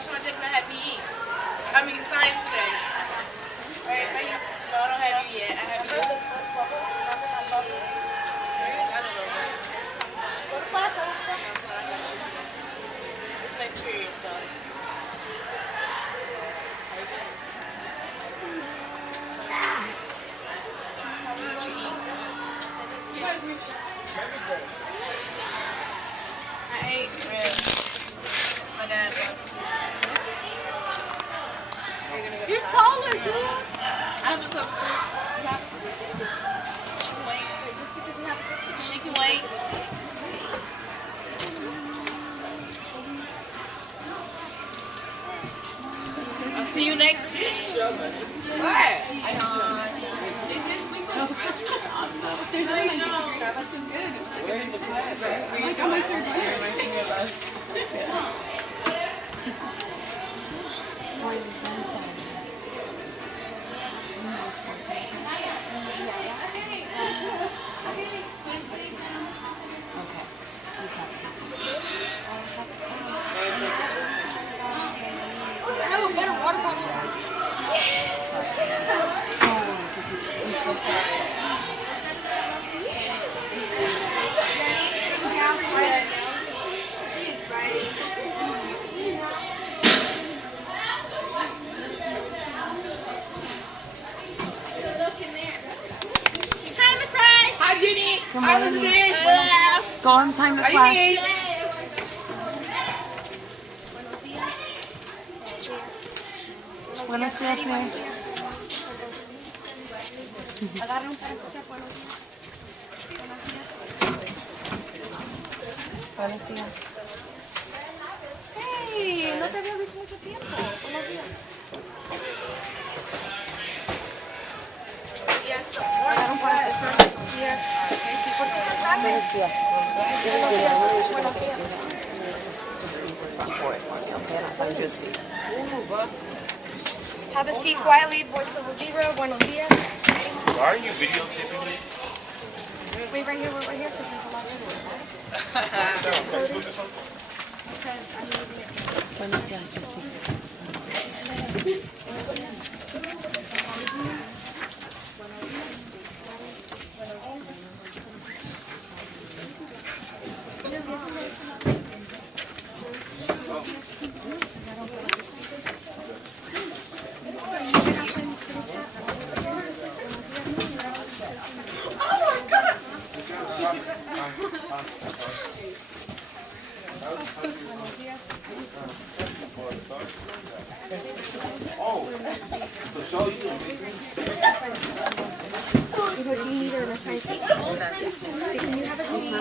someone checking the happy E. I mean, science today. Right, thank you. No, I don't have you yet. I have you. Go to class. It's next period, though. I ate my dad. You're taller, dude. I have a substitute. She can wait. Just because you have a substitute. She can wait. I'll see you next week. What? Is this week? There's only my degree. That was so good. It was like Where is the class? like on my third year. I have a better water bottle. Hi, Miss Price. Hi, Jenny. Hi, Elizabeth. Go on time to How you class. doing? Buenos días, Mary. Agarra un para que sea buenos días. Buenos días. Hey, no te había visto mucho tiempo. Buenos días. Agarra un para que sea buenos días. Buenos días. Buenos días. Just read the front for it for me, okay? And I'll find you a seat. Have a seat quietly. Voice level 0. Buenos días. Why are you videotaping me? Wait right here, because there's a lot of videos. Is that on Facebook or something? Because I'm moving it. Buenos días, Jesse. Do you need an assigned seat? Okay, can you have a seat?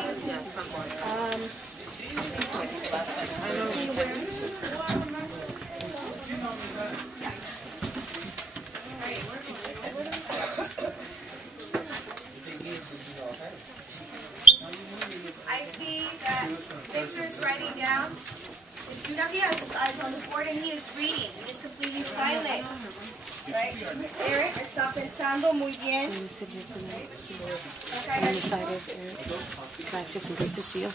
I see that Victor's writing down. As soon as he has his eyes on the board and he is reading, he is completely silent. Right? Eric, está pensando muy bien. You said you're on the side of Eric. Gracias, and great to see you.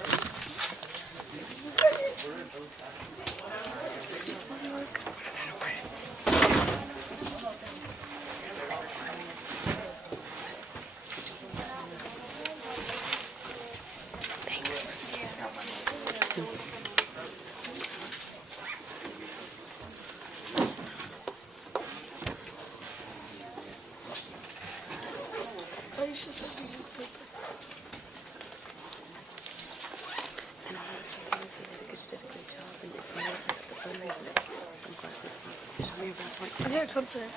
I'm going to come to it.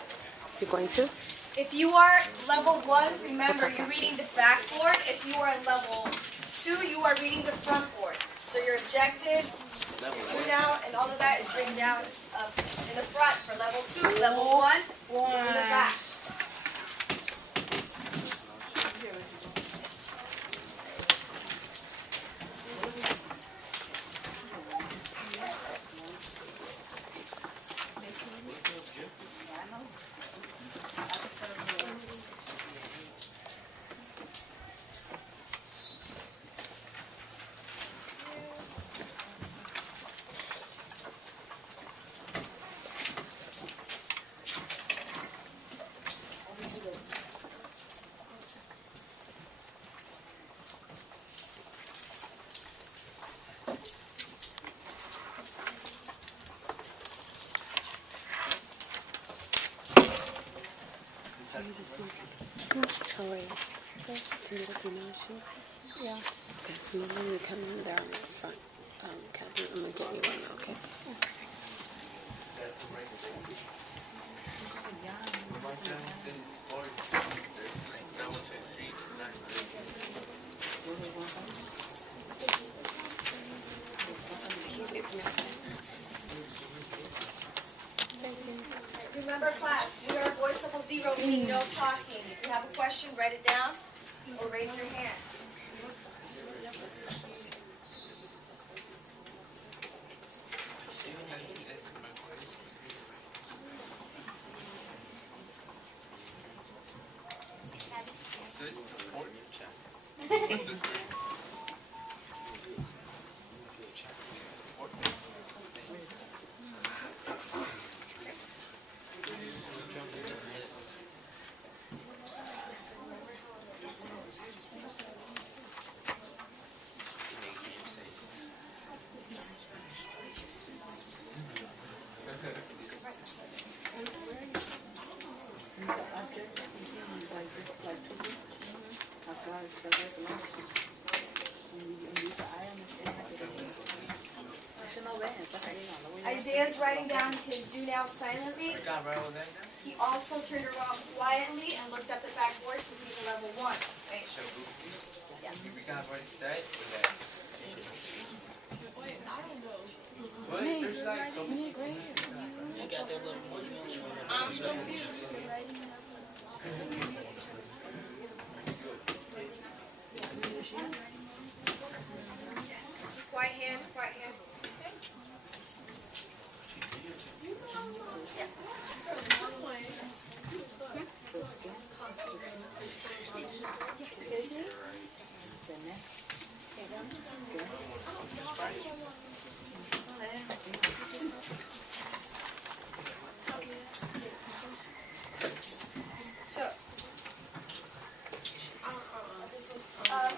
You're going to? If you are level 1, remember you're reading the backboard. If you are in level 2, you are reading the front board. So your objectives, printout, and all of that is written down in the front for level 2. Level 1 is in the back. How are you? Tomato, do you know she? Yeah. Okay, so maybe you come in down in the front. Kathy, I'm gonna get you one, okay? Remember, class, we are voice level 0, meaning no talking. If you have a question, write it down or raise your hand. Isaiah's writing down his do now silently. He also turned around quietly and looked at the backboard since he's a level 1. Right? Quiet hand, quiet hand.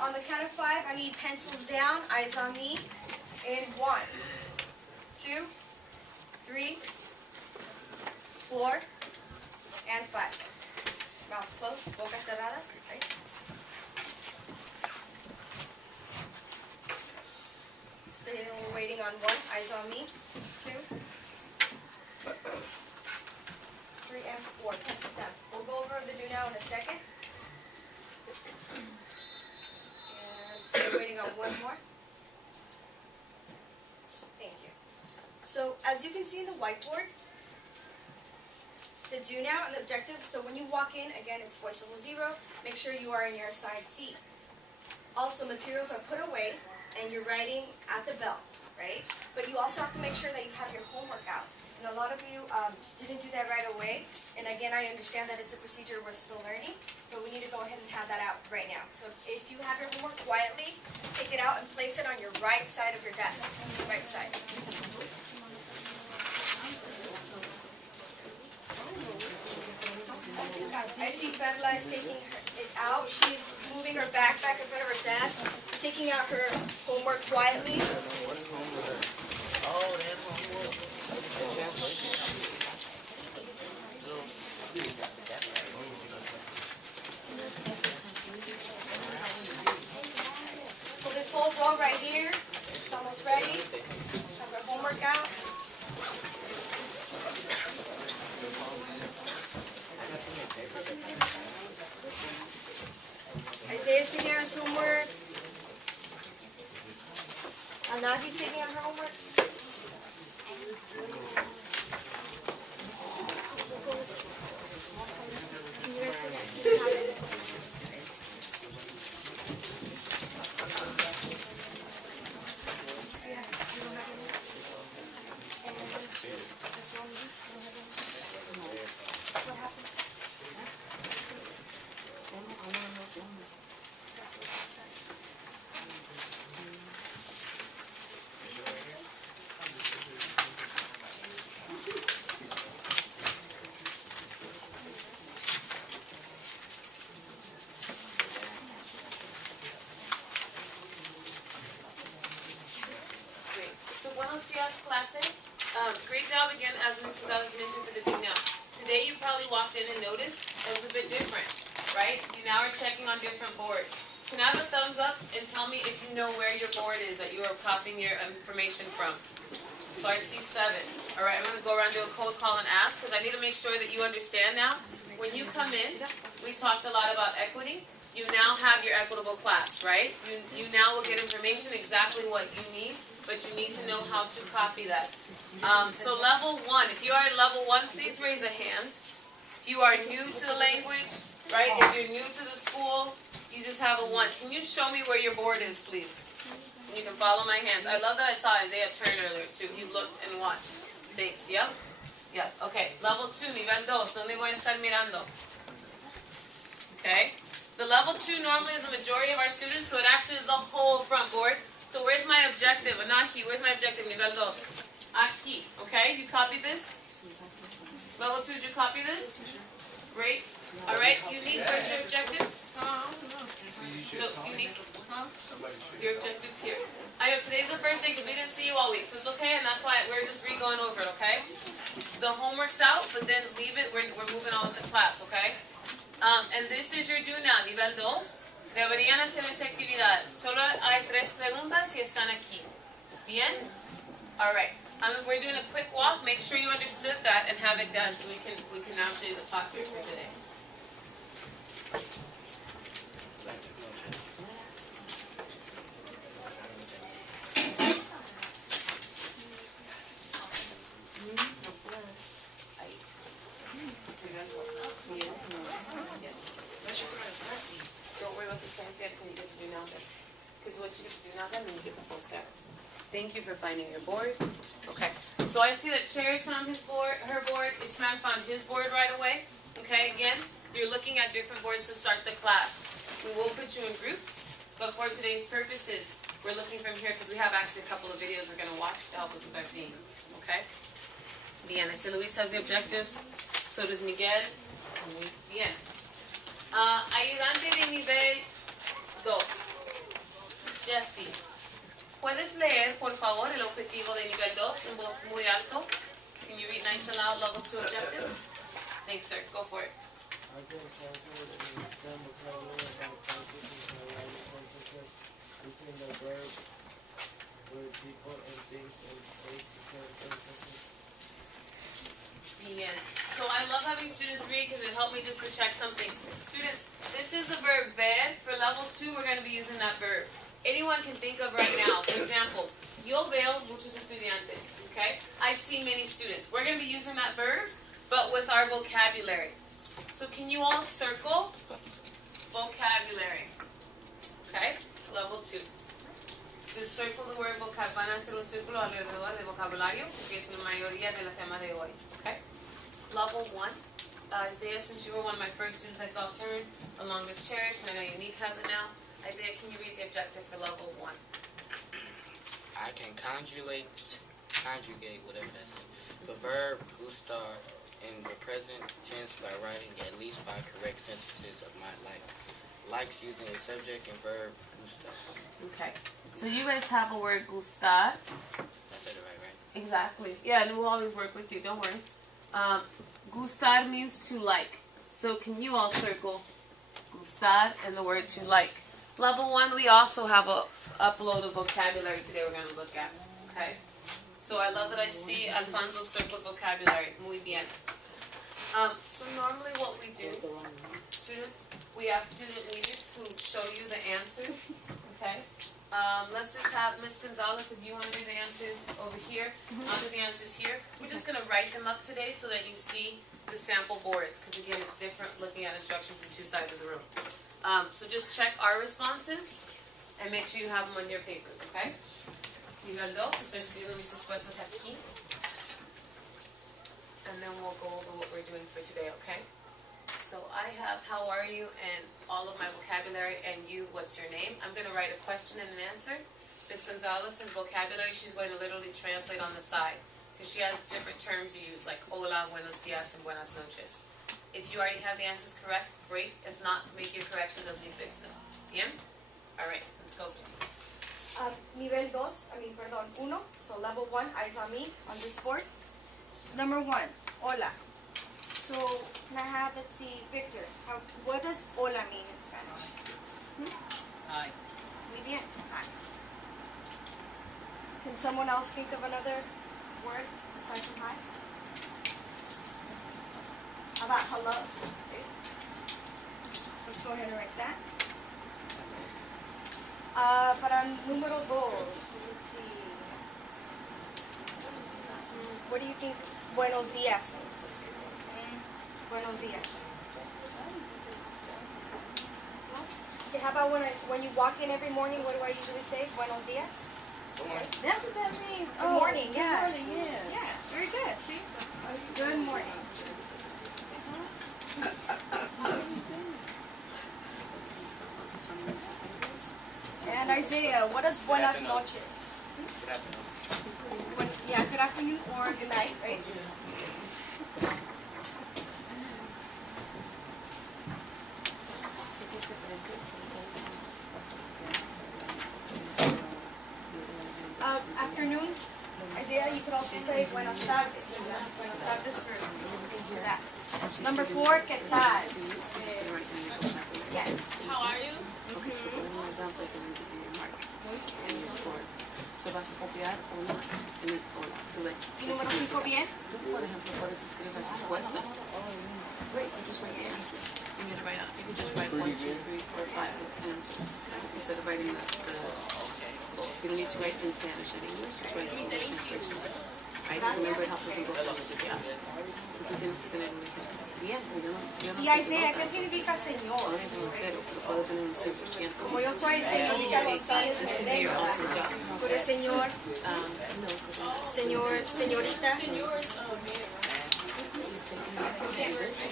On the count of 5, I need pencils down, eyes on me, in 1, 2, 3, 4, and 5. Mouths closed, bocas cerradas, right? Stay, we're waiting on 1, eyes on me, 2, 3, and 4, pencils down. We'll go over the do now in a second. Stay waiting on 1 more. Thank you. So as you can see in the whiteboard, the do now and the objective, so when you walk in, again, it's voice level 0, make sure you are in your assigned seat. Also, materials are put away and you're writing at the bell, right? But you also have to make sure that you have your homework out. And a lot of you didn't do that right away. And again, I understand that it's a procedure we're still learning, but we need to go ahead and have that out right now. So if you have your homework quietly, take it out and place it on your right side of your desk. Right side. I see Perla is taking it out. She's moving her backpack in front of her desk, taking out her homework quietly. So this whole row right here is almost ready. Have their homework out. Isaiah's taking out his homework. Anahi's taking out her homework. Buenos dias, clase. Great job again, as Ms. Gonzalez mentioned, for the do now. Today you probably walked in and noticed it was a bit different, right? You now are checking on different boards. Can I have a thumbs up and tell me if you know where your board is that you are copying your information from? So I see 7. All right, I'm going to go around, do a cold call and ask, because I need to make sure that you understand now. When you come in, we talked a lot about equity. You now have your equitable class, right? You now will get information exactly what you need, but you need to know how to copy that. So level 1, if you are in level 1, please raise a hand. If you are new to the language, right? If you're new to the school, you just have a 1. Can you show me where your board is, please? And you can follow my hands. I love that I saw Isaiah turn earlier, too. He looked and watched. Thanks. Yep. Yep. Okay. Level 2, nivel 2. ¿Dónde voy a estar mirando? Okay. The level 2 normally is the majority of our students, so it actually is the whole front board. So where's my objective? Anahi, where's my objective? Nivel 2. Aquí. Okay. You copy this? Level 2, did you copy this? Great. All right. Unique, where's your objective? So unique. Your objective's here. I know today's the first day because we didn't see you all week, so it's okay, and that's why we're just re-going over it, okay? The homework's out, but then leave it. We're moving on with the class, okay? And this is your do now, nivel 2. Deberían hacer esa actividad. Solo hay 3 preguntas y están aquí. Bien? Alright. We're doing a quick walk. Make sure you understood that and have it done so we can now show you the class here for today. Don't worry about the stamp yet until you get to do now then. Because what you get to do now then you get the full stamp. Thank you for finding your board. Okay. So I see that Cherish found his board, her board. Ishmael found his board right away. Okay, again, you're looking at different boards to start the class. We will put you in groups, but for today's purposes, we're looking from here because we have actually a couple of videos we're going to watch to help us with our theme. Okay? Bien, I see Luis has the objective. So does Miguel. Bien. Ayudante de nivel 2. Jessie. ¿Puedes leer, por favor, el objetivo de nivel 2 en voz muy alto? Can you read nice and loud, level 2 objective? Thanks, sir. Go for it. I can translate and extend vocabulary about practices and writing sentences using the verb with people and things and place to turn sentences. Bien. So I love having students read because it helped me just to check something. Students, this is the verb ver. For level 2, we're going to be using that verb. Anyone can think of right now. For example, yo veo muchos estudiantes. Okay? I see many students. We're going to be using that verb, but with our vocabulary. So can you all circle vocabulary? Okay? Level 2. Just circle the word vocabulary. Van a hacer un círculo alrededor de vocabulario, que es la mayoría de los temas de hoy. Okay? Level 1. Isaiah, since you were one of my first students I saw turn along with Cherish, and I know Unique has it now. Isaiah, can you read the objective for level 1? I can conjugate, whatever that's the verb gustar in the present tense by writing at least 5 correct sentences of my life. Likes using a subject and verb gustar. Okay. So you guys have a word gustar. I said it right? Exactly. Yeah, and we'll always work with you. Don't worry. Gustar means to like. So can you all circle gustar and the word to like? Level 1, we also have a upload of vocabulary today we're going to look at. Okay? So I love that I see Alfonso circled vocabulary. Muy bien. So normally what we do, students, we have student leaders who show you the answers. Okay? Let's just have Ms. Gonzalez, if you want to do the answers over here. I'll do the answers here. We're just going to write them up today so that you see the sample boards. Because again, it's different looking at instruction from 2 sides of the room. So just check our responses and make sure you have them on your papers, okay? Nivel 2, estoy escribiendo mis respuestas aquí. And then we'll go over what we're doing for today, okay? So I have how are you and all of my vocabulary, and you, what's your name? I'm going to write a question and an answer. Ms. Gonzalez has vocabulary. She's going to literally translate on the side because she has different terms you use, like hola, buenos días, and buenas noches. If you already have the answers correct, great. If not, make your corrections as we fix them. Bien? All right, let's go, please. Nivel 1, so level 1, eyes on me on this board. Number 1, hola. So, can I have, let's see, Victor, what does hola mean in Spanish? Hi. Muy bien. Hi. Can someone else think of another word aside from hi? How about hello? Okay. Let's go ahead and write that. Para número 2, let's see. What do you think buenos días means? Buenos días. No? Okay, how about when you walk in every morning, what do I usually say? Buenos días? That's what that means. Good morning, yeah. Good morning, yeah. Yeah, very good. See? Good morning. And Isaiah, what does buenas noches? Good afternoon. Yeah, good afternoon or good night, right? Afternoon, Isaiah, you could also say buenas tardes. Buenas tardes for that. Number 4, ¿qué tal? Yes. How are you? Okay, so go down so I can give you your mark and your score. So vas a copiar uno en el hola. ¿Y número 5 bien? Tú, por ejemplo, puedes escribir respuestas. Great, so just write the answers. You need to write out. You can just write 1, 2, 3, 4, 5 with answers instead of writing the. You don't need to write in Spanish and English. Just write the English translation. Right? Because remember, it helps us in both languages. Yeah. So tú tienes que tener un ejemplo. Bien, yo no Y sé Isaiah, cómo ¿qué significa señor? puede tener un 0, pero puede tener un 100%. Como yo soy señorita González This can be your awesome job. Tú eres señor, No, because señor, señorita.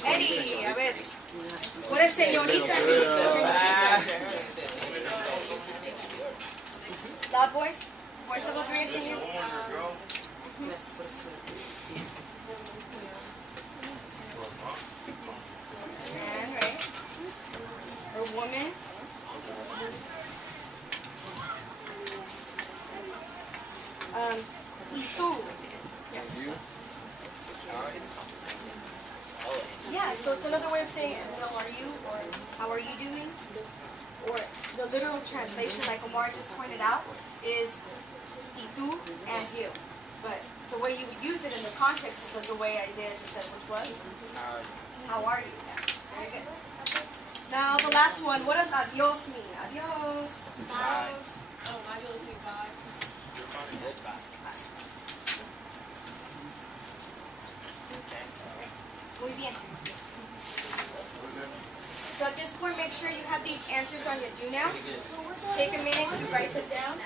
Eddie, a ver. Tú eres señorita. Loud voice. Voice of agreement, can you? yes, por eso. And right. Or woman. Y tú. Yeah, so it's another way of saying how are you or how are you doing? Or the literal translation, like Omar just pointed out, is y tú and you. But the way you would use it in the context is like the way Isaiah just said, which was how are you? Yeah, very good. Now the last one, what does adios mean? Adios. Adios. Adios mean bye. Muy bien. So at this point, make sure you have these answers on your do now. Take a minute to write them down.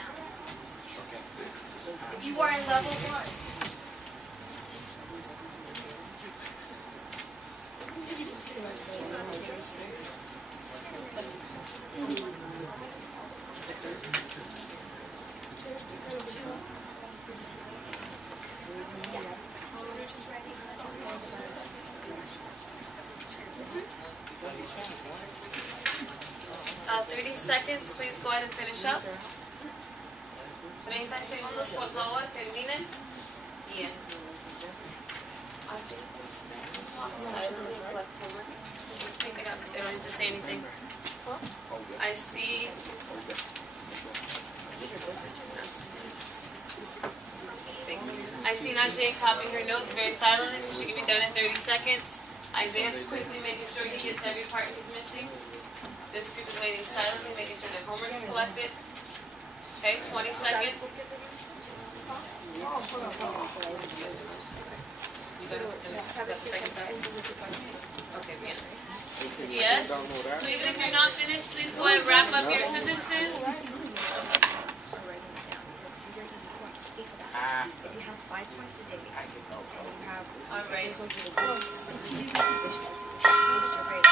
You are in level 1. Uh, 30 seconds, please go ahead and finish up. 30 segundos, por favor, terminen. Bien. Silently collect homework. Just pick it up. They don't need to say anything. I see. Thanks. I see Najee copying her notes very silently, so she can be done in 30 seconds. Isaiah's quickly making sure he gets every part he's missing. This group is waiting silently, making sure their homework is collected. Okay, 20 seconds. Okay, bien. Yes. So even if you're not finished, please go ahead and wrap up your sentences. If you have 5 points a day, and you have All right. boost your rate.